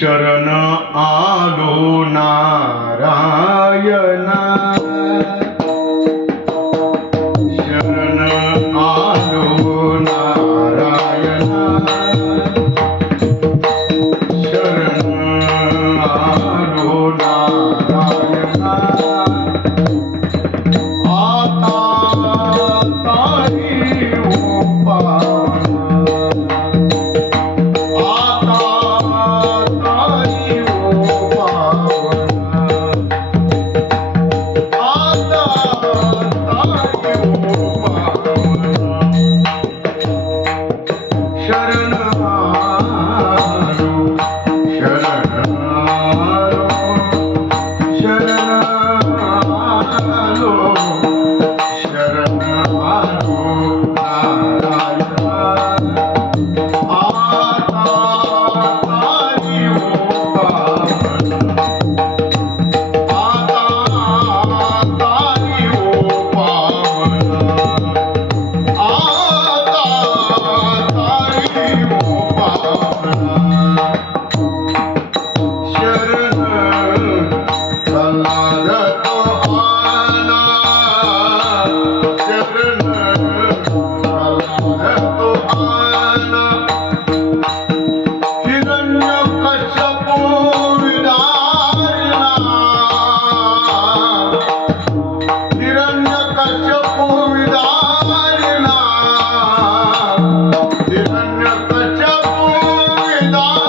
शरण आलो नारायणा। शरण आलो नारायणा। शरण आलो नारायणा। ভালো Bye.